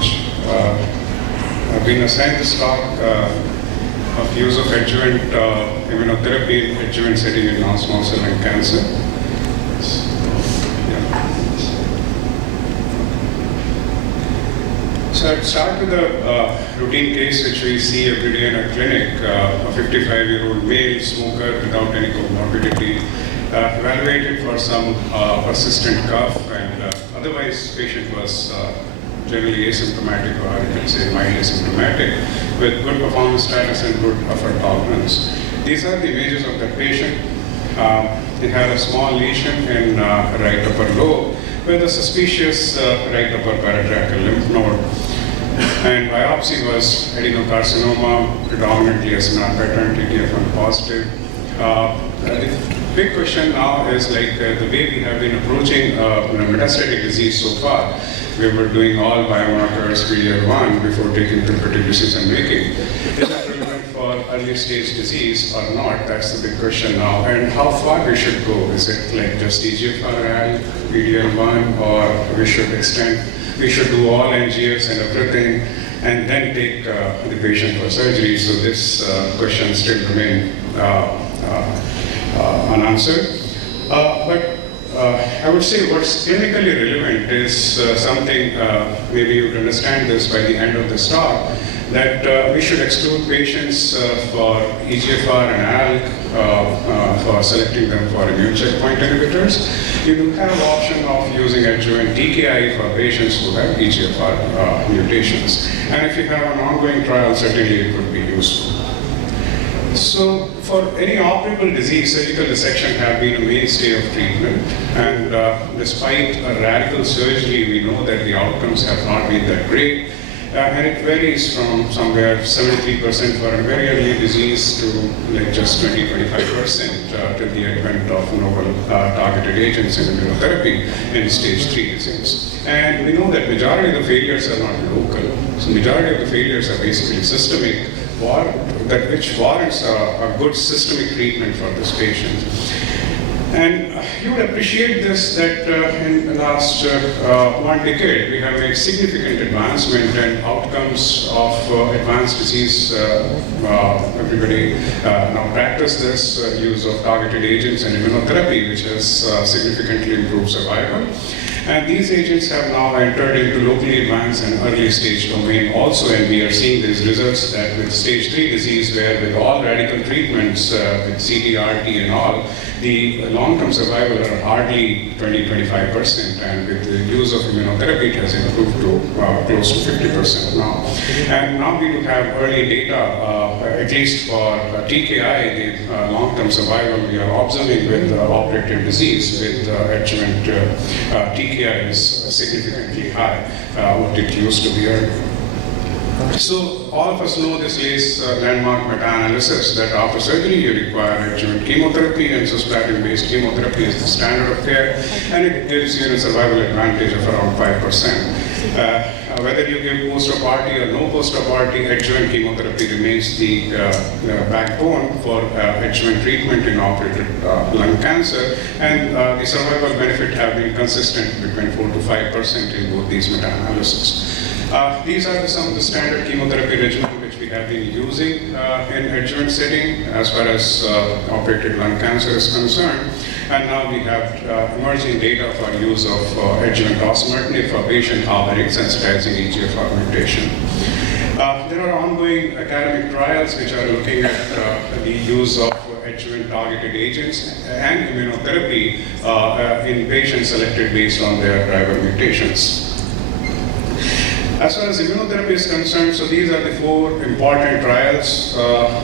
much. I've been assigned this talk of use of adjuvant immunotherapy in adjuvant setting in non-small cell lung cancer. So I'd start with a routine case which we see every day in a clinic, a 55-year-old male smoker without any comorbidity, evaluated for some persistent cough, and otherwise patient was generally asymptomatic, or you can say mildly symptomatic, with good performance status and good effort tolerance. These are the images of the patient. He had a small lesion in right upper lobe with a suspicious right upper paratracheal lymph node. And biopsy was adenocarcinoma, predominantly SNR pattern, TTF1 positive. The big question now is like the way we have been approaching metastatic disease so far. We were doing all biomarkers PD-L1 before taking therapeutic decision making. Is that relevant for early stage disease or not? That's the big question now. And how far we should go? Is it like just EGFR, PD-L1, or we should extend? We should do all NGS and everything, and then take the patient for surgery. So this question still remains unanswered. But I would say what's clinically relevant is something, maybe you would understand this by the end of this talk, that we should exclude patients for EGFR and ALK for selecting them for immune checkpoint inhibitors. You do have option of using adjuvant TKI for patients who have EGFR mutations. And if you have an ongoing trial, certainly it would be useful. So for any operable disease, surgical dissection have been a mainstay of treatment. And despite a radical surgery, we know that the outcomes have not been that great. And it varies from somewhere 73% for a very early disease to like just 20-25% till the advent of novel targeted agents in immunotherapy in stage 3 disease. And we know that majority of the failures are not local. So majority of the failures are basically systemic, which warrants a good systemic treatment for this patient. And you would appreciate this, that in the last 1 decade, we have made significant advancement and outcomes of advanced disease. Everybody now practice this use of targeted agents and immunotherapy, which has significantly improved survival. And these agents have now entered into locally advanced and early stage domain also, and we are seeing these results that with stage 3 disease, where with all radical treatments, with CTRT and all, the long-term survival are hardly 20-25%, and with the use of immunotherapy, it has improved to close to 50% now. And now we do have early data, at least for TKI, the long-term survival we are observing with operative disease with adjuvant TKI is significantly high, what it used to be earlier. So all of us know this is landmark meta-analysis that after surgery you require adjuvant chemotherapy, and cisplatin-based chemotherapy is the standard of care, and it gives you a survival advantage of around 5%. Whether you give post-op-RT or no post-op-RT, adjuvant chemotherapy remains the backbone for adjuvant treatment in operated lung cancer, and the survival benefit have been consistent between 4 to 5% in both these meta-analyses. These are some of the standard chemotherapy regimen which we have been using in adjuvant setting as far as operated lung cancer is concerned. And now we have emerging data for use of adjuvant osimertinib for patient harboring sensitizing EGFR mutation. There are ongoing academic trials which are looking at the use of adjuvant targeted agents and immunotherapy in patients selected based on their driver mutations. As far as immunotherapy is concerned, so these are the 4 important trials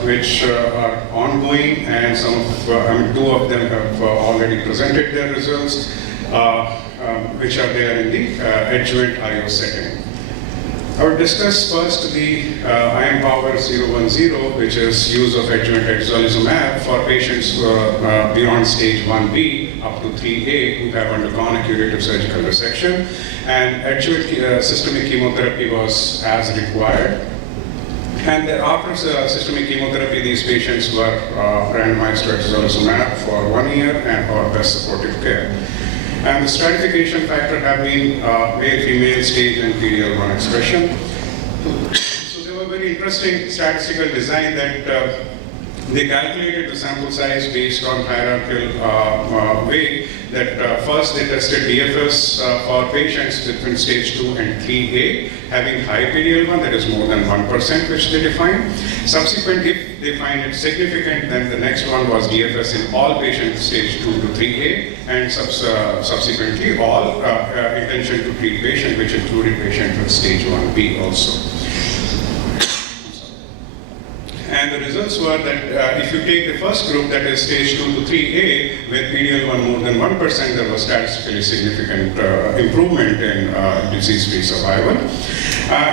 which are ongoing, and some 2 of them have already presented their results, which are there in the adjuvant IO setting. I will discuss first the IMpower 010, which is use of adjuvant atezolizumab for patients who are beyond stage 1B up to 3A who have undergone a curative surgical resection. And adjuvant systemic chemotherapy was as required. And after systemic chemotherapy, these patients were randomized to atezolizumab for 1 year and or best supportive care. And the stratification factor have been male, female, stage, and PD-L1 expression. So they were very interesting statistical design that they calculated the sample size based on hierarchical way that first they tested DFS for patients between stage 2 and 3A having high PD-L1, that is more than 1%, which they defined. Subsequently, if they find it significant, then the next one was DFS in all patients stage 2 to 3A, and subsequently all intention to treat patient, which included patient with stage 1B also. And the results were that if you take the first group, that is stage 2 to 3A, with PD-L1 more than 1%, there was statistically significant improvement in disease-free survival.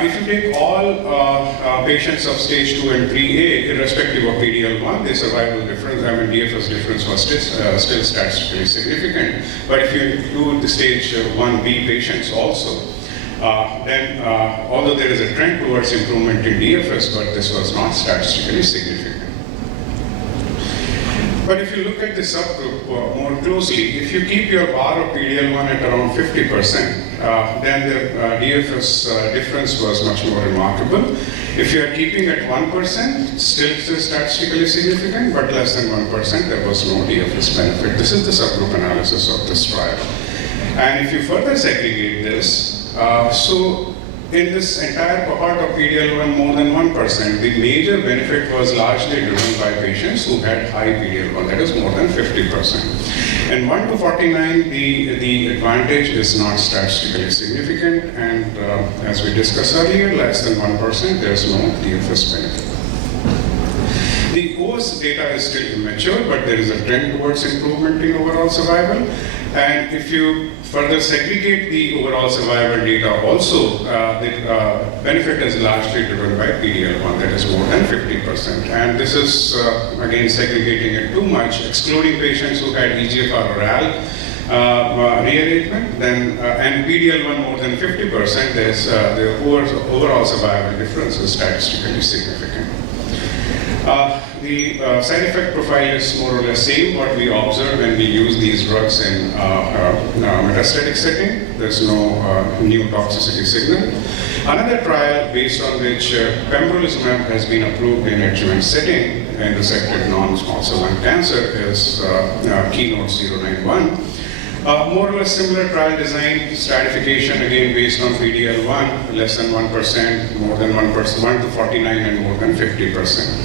If you take all patients of stage 2 and 3A, irrespective of PD-L1, the survival difference, DFS difference was still statistically significant. But if you include the stage 1B patients also, then although there is a trend towards improvement in DFS, but this was not statistically significant. But if you look at the subgroup more closely, if you keep your bar of PD-L1 at around 50%, then the DFS difference was much more remarkable. If you are keeping at 1%, still statistically significant, but less than 1%, there was no DFS benefit. This is the subgroup analysis of this trial. And if you further segregate this, so in this entire cohort of PD-L1 more than 1%, the major benefit was largely driven by patients who had high PD-L1, that is more than 50%. And 1 to 49, the advantage is not statistically significant, and as we discussed earlier, less than 1%, there's no DFS benefit. The OS data is still immature, but there is a trend towards improvement in overall survival. And if you further segregate the overall survival data also, the benefit is largely driven by PD-L1, that is more than 50%. And this is, again, segregating it too much, excluding patients who had EGFR or ALK rearrangement, then, and PD-L1 more than 50%, there's, the overall survival difference is statistically significant. The side effect profile is more or less same what we observe when we use these drugs in metastatic setting. There's no new toxicity signal. Another trial based on which pembrolizumab has been approved in adjuvant setting in resected non-small cell lung cancer is Keynote-091. More or less similar trial design, stratification again based on PD-L1, less than 1%, more than 1%, 1 to 49 and more than 50%.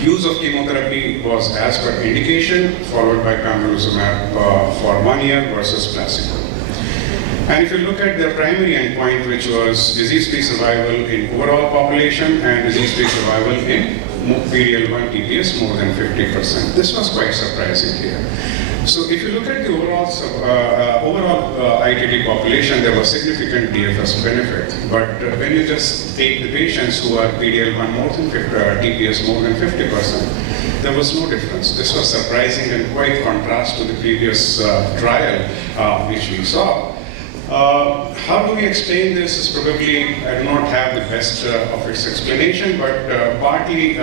Use of chemotherapy was as per indication, followed by pembrolizumab for 1 year versus placebo. And if you look at the primary endpoint, which was disease-free survival in overall population and disease-free survival in PD-L1 TPS more than 50%. This was quite surprising here. So if you look at the overall ITT population, there was significant DFS benefit. But when you just take the patients who are PD-L1 more than 50, TPS more than 50%, there was no difference. This was surprising and quite contrast to the previous trial which we saw. How do we explain this is probably, I do not have the best of its explanation, but partly,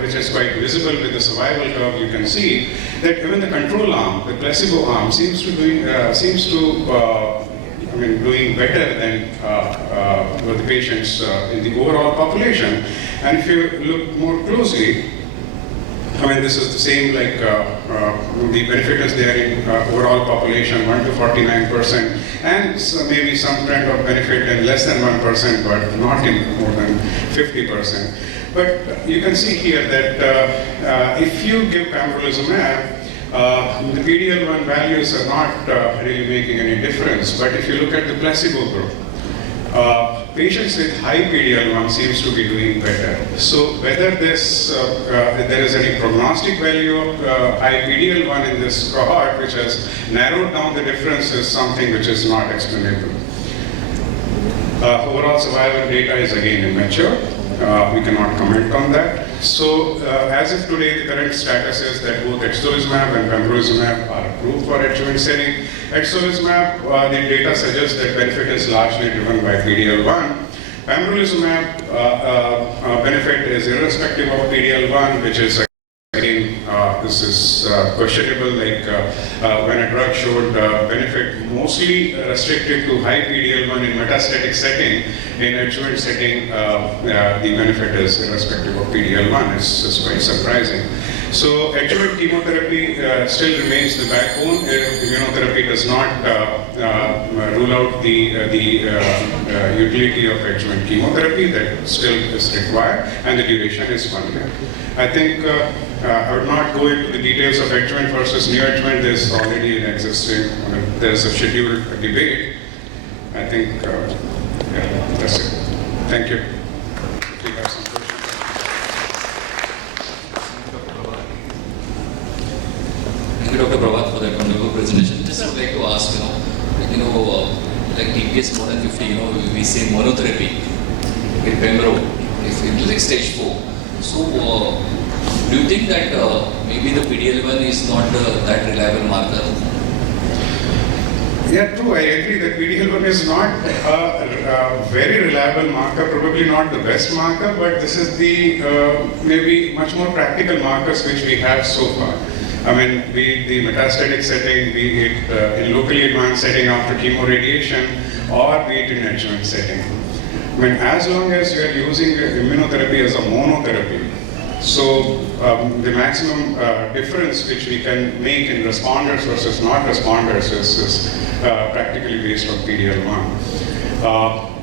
which is quite visible with the survival curve, you can see that even the control arm, the placebo arm, seems to doing better than with the patients in the overall population. And if you look more closely, this is the same, like the benefit is there in overall population, 1 to 49%, and so maybe some kind of benefit in less than 1%, but not in more than 50%. But you can see here that if you give pembrolizumab, the PD-L1 values are not really making any difference. But if you look at the placebo group, patients with high PD-L1 seems to be doing better. So whether this, there is any prognostic value of high PD-L1 in this cohort which has narrowed down the difference is something which is not explainable. Overall survival data is again immature. We cannot comment on that. So as of today, the current status is that both atezolizumab and pembrolizumab are approved for adjuvant setting. Atezolizumab, the data suggests that benefit is largely driven by PD-L1. Pembrolizumab benefit is irrespective of PD-L1, which is again, this is was questionable, like when a drug showed benefit mostly restricted to high PD-L1 in metastatic setting, in adjuvant setting the benefit is irrespective of PD-L1. It's quite surprising. So adjuvant chemotherapy still remains the backbone. Immunotherapy does not rule out the utility of adjuvant chemotherapy. That still is required, and the duration is 1 year. I think I would not go into the details of adjuvant versus neoadjuvant. There's already an existing, there's a scheduled debate. I think yeah, that's it. Thank you. If you have some questions. Thank you, Dr. Prabhat, for that wonderful presentation. Just would like to ask, like TPS more than 50, we say monotherapy with Pembro, if it is like stage 4. So, do you think that maybe the PD-L1 is not that reliable marker? Yeah, true. I agree that PD-L1 is not a very reliable marker, probably not the best marker, but this is the maybe much more practical markers which we have so far. I mean, be it the metastatic setting, be it in locally advanced setting after chemoradiation, or be it in adjuvant setting. I mean, as long as you are using immunotherapy as a monotherapy, so the maximum difference which we can make in responders versus not responders is practically based on PD-L1.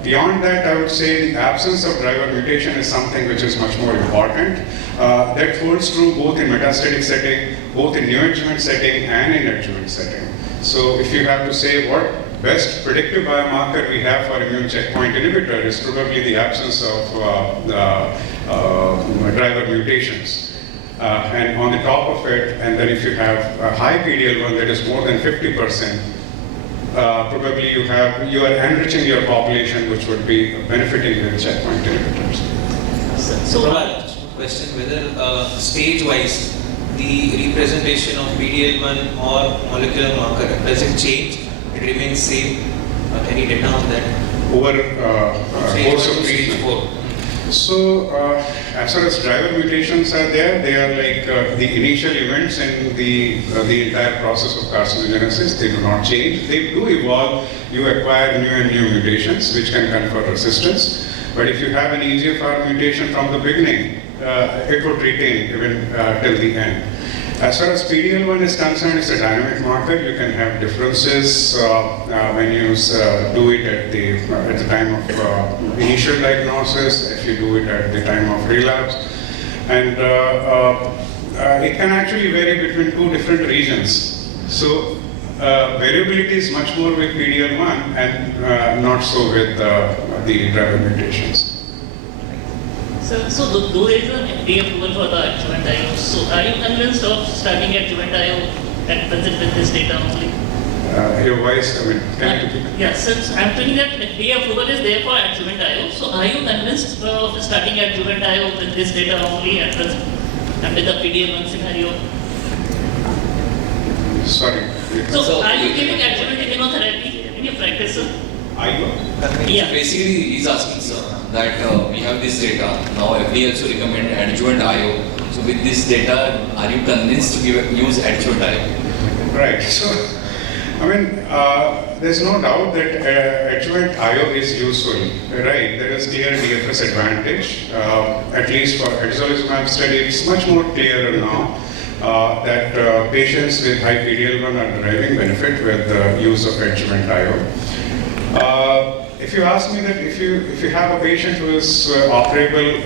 Beyond that, I would say the absence of driver mutation is something which is much more important. That holds true both in metastatic setting, both in neoadjuvant setting and in adjuvant setting. So if you have to say what best predictive biomarker we have for immune checkpoint inhibitor is probably the absence of driver mutations. And on the top of it, and then if you have a high PD-L1 that is more than 50%, probably you are enriching your population, which would be benefiting with checkpoint inhibitors. So, question whether stage-wise the representation of PD-L1 or molecular marker does it change? It remains same. Any data on that? Over course of treatment. So, as far as driver mutations are there, they are like the initial events in the entire process of carcinogenesis. They do not change. They do evolve. You acquire new and new mutations which can confer resistance. But if you have an EGFR mutation from the beginning, it would retain even till the end. As far as PD-L1 is concerned, it's a dynamic marker. You can have differences when you do it at the time of initial diagnosis, if you do it at the time of relapse. And it can actually vary between two different regions. So variability is much more with PD-L1 and not so with the driver mutations. So though there is an FDA approval for the adjuvant IO, so are you convinced of starting adjuvant IO at present with this data only? Your voice, I mean, can you repeat? Yes, since I'm telling that FDA approval is there for adjuvant IO, so are you convinced of starting adjuvant IO with this data only at present and with the PD-L1 scenario? Sorry. So are you giving adjuvant immunotherapy in your practice, sir? IO? Yeah. Basically, he's asking, sir, that we have this data. Now FDA also recommend adjuvant IO. So with this data, are you convinced to use adjuvant IO? Right. So, I mean, there's no doubt that adjuvant IO is useful, right? There is clear DFS advantage. At least for atezolizumab study, it's much more clearer now that patients with high PD-L1 are deriving benefit with the use of adjuvant IO. If you ask me that if you have a patient who is operable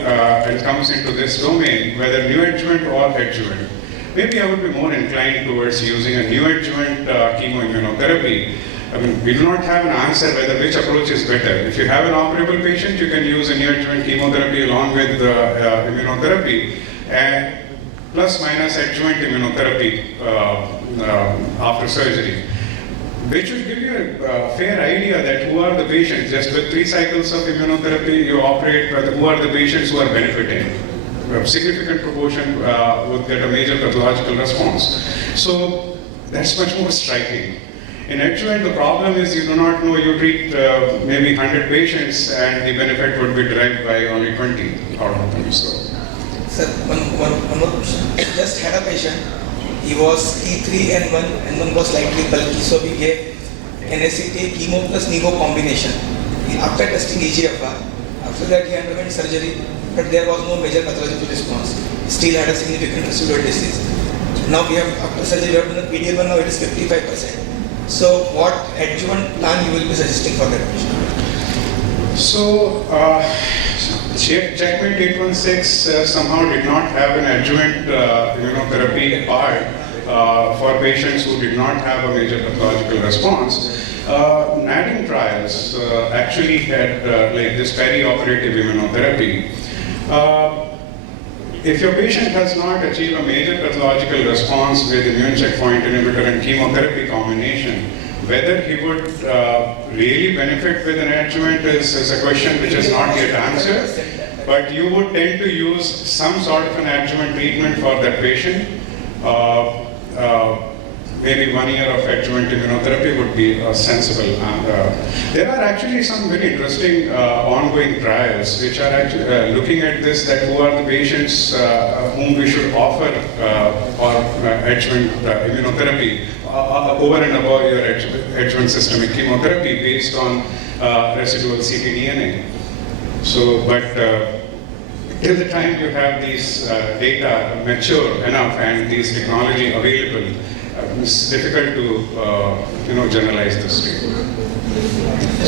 and comes into this domain, whether neoadjuvant or adjuvant, maybe I would be more inclined towards using a neoadjuvant chemoimmunotherapy. I mean, we do not have an answer whether which approach is better. If you have an operable patient, you can use a neoadjuvant chemotherapy along with immunotherapy, and plus minus adjuvant immunotherapy after surgery, which will give you a fair idea that who are the patients. Just with 3 cycles of immunotherapy, you operate with who are the patients who are benefiting. A significant proportion would get a major pathological response. So that's much more striking. In adjuvant, the problem is you do not know, you treat maybe 100 patients and the benefit would be derived by only 20 out of them. So. Sir, one more question. I just had a patient He was T3N1, N1 was slightly bulky, so we gave NSCT chemo plus nivo combination. After testing EGFR, after that he underwent surgery, but there was no major pathological response. Still had a significant residual disease. Now we have, after surgery, we have done a PDL1, now it is 55%. So what adjuvant plan you will be suggesting for that patient? So, Checkmate 816 somehow did not have an adjuvant immunotherapy part for patients who did not have a major pathological response. NADIM trials actually had like this perioperative immunotherapy. If your patient has not achieved a major pathological response with immune checkpoint inhibitor and chemotherapy combination, whether he would really benefit with an adjuvant is a question which is not yet answered. But you would tend to use some sort of an adjuvant treatment for that patient. Maybe 1 year of adjuvant immunotherapy would be sensible. There are actually some very interesting ongoing trials which are actually looking at this, that who are the patients whom we should offer adjuvant immunotherapy over and above your adjuvant systemic chemotherapy based on residual ctDNA. So, but till the time you have these data mature enough and these technology available, it's difficult to generalize this statement.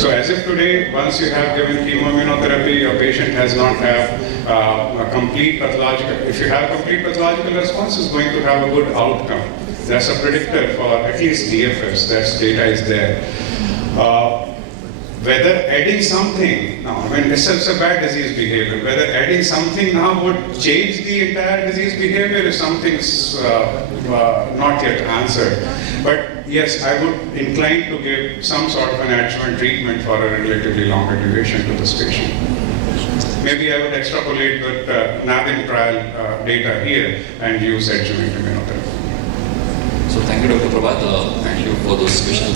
So as of today, once you have given chemoimmunotherapy, your patient has not have a complete pathological. If you have complete pathological response, is going to have a good outcome. That's a predictor for at least DFS. That data is there. Whether adding something now, I mean, it's a bad disease behavior. Whether adding something now would change the entire disease behavior is something's not yet answered. But yes, I would incline to give some sort of an adjuvant treatment for a relatively longer duration to this patient. Maybe I would extrapolate the NADIM trial data here and use adjuvant immunotherapy. So thank you, Dr. Prabhat. Thank you for those questions.